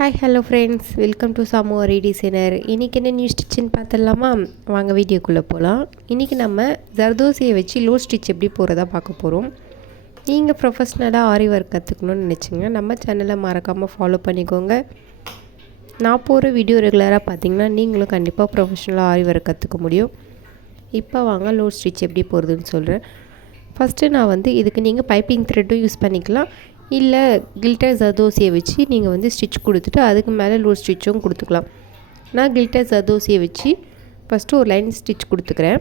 Hi hello friends, welcome to சமோரி designer. இன்றைக்கி என்ன நியூ ஸ்டிச்சுன்னு பார்த்துடலாமா? வாங்க வீடியோக்குள்ளே போகலாம். இன்றைக்கி நம்ம ஜர்தோசியை வச்சு லோ ஸ்டிச் எப்படி போகிறதா பார்க்க போகிறோம். நீங்கள் ப்ரொஃபஷ்னலாக ஆரி ஒர்க் கற்றுக்கணுன்னு நினச்சிங்க நம்ம சேனலை மறக்காமல் ஃபாலோ பண்ணிக்கோங்க. நான் போகிற வீடியோ ரெகுலராக பார்த்தீங்கன்னா நீங்களும் கண்டிப்பாக ப்ரொஃபஷ்னலாக ஆரி ஒர்க் கற்றுக்க முடியும். இப்போ வாங்க லோ ஸ்டிச் எப்படி போகிறதுன்னு சொல்கிறேன். ஃபஸ்ட்டு நான் இதுக்கு நீங்கள் பைப்பிங் த்ரெட்டும் யூஸ் பண்ணிக்கலாம், இல்லை கில்டர் ஜர்தோசியை வச்சு நீங்கள் ஸ்டிச் கொடுத்துட்டு அதுக்கு மேலே லோ ஸ்டிச்சும் கொடுத்துக்கலாம். நான் கில்டர் ஜர்தோசியை வச்சு ஃபஸ்ட்டு ஒரு லைன் ஸ்டிச் கொடுத்துக்கிறேன்.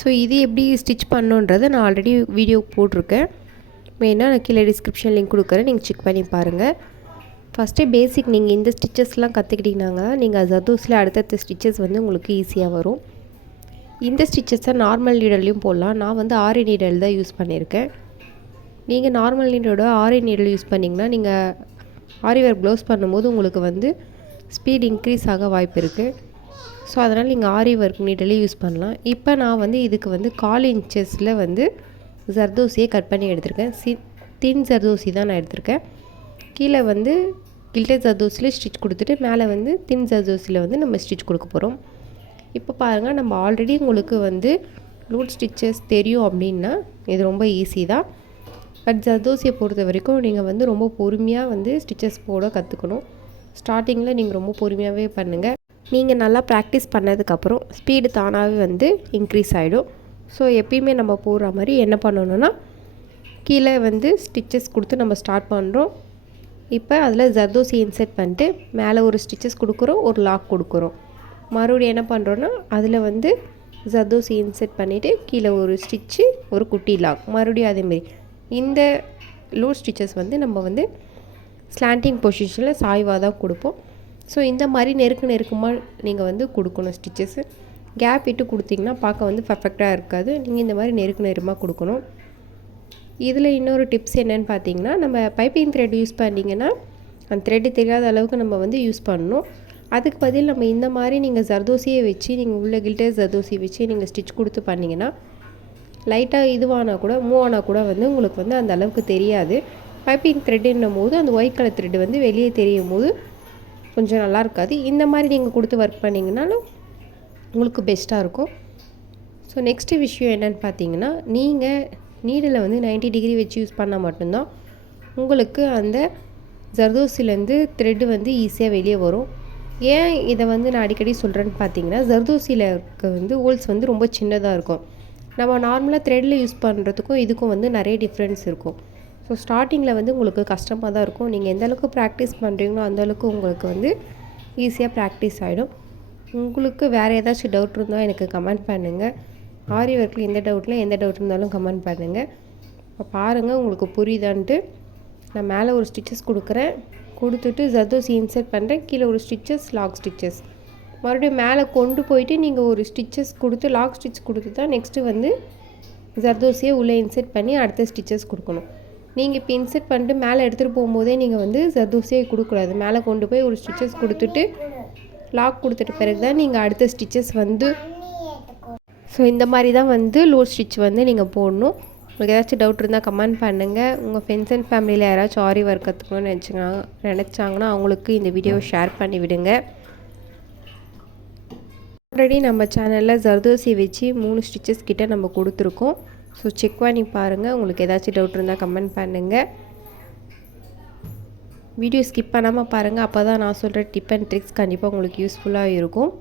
ஸோ இது எப்படி ஸ்டிச் பண்ணுன்றதை நான் ஆல்ரெடி வீடியோ போட்டிருக்கேன். மெயினாக நான் கீழே டிஸ்கிரிப்ஷன் லிங்க் கொடுக்குறேன், நீங்கள் செக் பண்ணி பாருங்கள். ஃபஸ்ட்டு பேசிக் நீங்கள் இந்த ஸ்டிச்சஸ்லாம் கற்றுக்கிட்டிங்கனாங்க நீங்கள் ஜர்தோஸில் அடுத்தடுத்த ஸ்டிச்சஸ் உங்களுக்கு ஈஸியாக வரும். இந்த ஸ்டிச்சஸை நார்மல் நீடல்லையும் போடலாம். நான் ஆரி நீடல் தான் யூஸ் பண்ணியிருக்கேன். நீங்கள் நார்மல் நீடலோட ஆரி நீடல் யூஸ் பண்ணிங்கன்னா நீங்கள் ஆரி ஒர்க் ப்ளவுஸ் பண்ணும்போது உங்களுக்கு ஸ்பீட் இன்க்ரீஸ் ஆக வாய்ப்பு இருக்குது. ஸோ அதனால் நீங்கள் ஆரி ஒர்க் நீடலே யூஸ் பண்ணலாம். இப்போ நான் இதுக்கு 4 இன்ச்சஸில் ஜர்தோசியை கட் பண்ணி எடுத்திருக்கேன். தின் ஜர்தோசி தான் நான் எடுத்திருக்கேன். கீழே கில்டர் ஜர்தோசியில் ஸ்டிச் கொடுத்துட்டு மேலே தின் ஜர்தோசியில் நம்ம ஸ்டிச் கொடுக்க போகிறோம். இப்போ பாருங்கள், நம்ம ஆல்ரெடி உங்களுக்கு லூட் ஸ்டிச்சஸ் தெரியும் அப்படின்னா இது ரொம்ப ஈஸி தான். பட் ஜர்தோசியை பொறுத்த வரைக்கும் நீங்கள் ரொம்ப பொறுமையாக ஸ்டிச்சஸ் போட கற்றுக்கணும். ஸ்டார்டிங்கில் நீங்கள் ரொம்ப பொறுமையாகவே பண்ணுங்கள். நீங்கள் நல்லா ப்ராக்டிஸ் பண்ணதுக்கப்புறம் ஸ்பீடு தானாகவே இன்க்ரீஸ் ஆகிடும். ஸோ எப்பயுமே நம்ம போடுற மாதிரி என்ன பண்ணணுன்னா கீழே ஸ்டிச்சஸ் கொடுத்து நம்ம ஸ்டார்ட் பண்ணுறோம். இப்போ அதில் ஜர்தோசி இன்செர்ட் பண்ணிட்டு மேலே ஒரு ஸ்டிச்சஸ் கொடுக்குறோம், ஒரு லாக் கொடுக்குறோம். மறுபடியும் என்ன பண்ணுறோன்னா அதில் ஜர்தோசி இன்செர்ட் பண்ணிவிட்டு கீழே ஒரு ஸ்டிச்சு, ஒரு குட்டி லாக், மறுபடியும் அதேமாரி இந்த லோ ஸ்டிச்சஸ் நம்ம ஸ்லாண்டிங் பொசிஷனில் சாய்வாக தான் கொடுப்போம். ஸோ இந்த மாதிரி நெருக்கமாக நீங்கள் கொடுக்கணும். ஸ்டிச்சஸ்ஸு கேப் விட்டு கொடுத்திங்கன்னா பார்க்க பர்ஃபெக்டாக இருக்காது. நீங்கள் இந்த மாதிரி நெருக்கமாக கொடுக்கணும். இதில் இன்னொரு டிப்ஸ் என்னென்னு பார்த்தீங்கன்னா, நம்ம பைப்பிங் த்ரெட் யூஸ் பண்ணிங்கன்னா அந்த த்ரெட்டு தெரியாத அளவுக்கு நம்ம யூஸ் பண்ணணும். அதுக்கு பதில் நம்ம இந்த மாதிரி நீங்கள் ஜர்தோசியை வச்சு நீங்கள் உள்ள கில்டர் ஜர்தோசியை வச்சு நீங்கள் ஸ்டிச் கொடுத்து பண்ணிங்கன்னா லைட்டாக இதுவானால் கூட மூவ் ஆனால் கூட உங்களுக்கு அந்த அளவுக்கு தெரியாது. பைப்பிங் த்ரெட்டுன்னும் போது அந்த ஒயிட் கலர் த்ரெட்டு வெளியே தெரியும் போது கொஞ்சம் நல்லா இருக்காது. இந்த மாதிரி நீங்கள் கொடுத்து ஒர்க் பண்ணிங்கனாலும் உங்களுக்கு பெஸ்ட்டாக இருக்கும். ஸோ நெக்ஸ்ட்டு விஷயம் என்னென்னு பார்த்தீங்கன்னா, நீங்கள் நீடில் 90 டிகிரி வச்சு யூஸ் பண்ணால் மட்டும்தான் உங்களுக்கு அந்த ஜர்தோசிலேருந்து த்ரெட்டு ஈஸியாக வெளியே வரும். ஏன் இதை நான் அடிக்கடி சொல்கிறேன்னு பார்த்தீங்கன்னா, ஜர்தோசியில் இருக்க ஹோல்ஸ் ரொம்ப சின்னதாக இருக்கும். நம்ம நார்மலாக த்ரெட்டில் யூஸ் பண்ணுறதுக்கும் இதுக்கும் நிறைய டிஃப்ரென்ஸ் இருக்கும். ஸோ ஸ்டார்டிங்கில் உங்களுக்கு கஷ்டமாக தான் இருக்கும். நீங்கள் எந்த அளவுக்கு ப்ராக்டிஸ் பண்ணுறீங்களோ அந்தளவுக்கு உங்களுக்கு ஈஸியாக ப்ராக்டிஸ் ஆகிடும். உங்களுக்கு வேறு ஏதாச்சும் டவுட் இருந்தால் எனக்கு கமெண்ட் பண்ணுங்கள். ஆரி ஒர்க்கில் எந்த டவுட் இருந்தாலும் கமெண்ட் பண்ணுங்கள். இப்போ பாருங்கள் உங்களுக்கு புரியுதான்ட்டு. நான் மேலே ஒரு ஸ்டிச்சஸ் கொடுக்குறேன், கொடுத்துட்டு ஜர்தோசி இன்செர்ட் பண்ணுறேன், கீழே ஒரு ஸ்டிச்சஸ், லாக் ஸ்டிச்சஸ், மறுபடியும் மேலே கொண்டு போயிட்டு நீங்கள் ஒரு ஸ்டிச்சஸ் கொடுத்து லாக் ஸ்டிச் கொடுத்து தான் நெக்ஸ்ட்டு ஜர்தோசியை உள்ளே இன்செர்ட் பண்ணி அடுத்த ஸ்டிச்சஸ் கொடுக்கணும். நீங்கள் இப்போ இன்செர்ட் பண்ணிட்டு மேலே எடுத்துகிட்டு போகும்போதே நீங்கள் ஜர்தோசியை கொடுக்கூடாது. மேலே கொண்டு போய் ஒரு ஸ்டிச்சஸ் கொடுத்துட்டு லாக் கொடுத்துட்டு பிறகு தான் நீங்கள் அடுத்த ஸ்டிச்சஸ் ஸோ இந்த மாதிரி தான் லோ ஸ்டிச் நீங்கள் போடணும். உங்களுக்கு ஏதாச்சும் டவுட் இருந்தால் கமெண்ட் பண்ணுங்கள். உங்கள் ஃப்ரெண்ட்ஸ் அண்ட் ஃபேமிலியில் யாராச்சும் ஆரி ஒர்க் கற்றுக்கணும்னு நினச்சாங்கன்னா அவங்களுக்கு இந்த வீடியோவை ஷேர் பண்ணி விடுங்க. ஆல்ரெடி நம்ம சேனலில் ஜர்தோசி வச்சு 3 ஸ்டிச்சஸ் கிட்ட நம்ம கொடுத்துருக்கோம். ஸோ செக் பண்ணி பாருங்கள். உங்களுக்கு ஏதாச்சும் டவுட் இருந்தால் கமெண்ட் பண்ணுங்கள். வீடியோ ஸ்கிப் பண்ணாமல் பாருங்கள். அப்போ தான் நான் சொல்கிற டிப் அண்ட் ட்ரிக்ஸ் கண்டிப்பாக உங்களுக்கு யூஸ்ஃபுல்லாக இருக்கும்.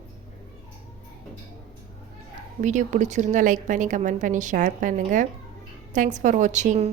வீடியோ பிடிச்சிருந்தால் லைக் பண்ணி கமெண்ட் பண்ணி ஷேர் பண்ணுங்கள். தேங்க்ஸ் ஃபார் வாட்சிங்.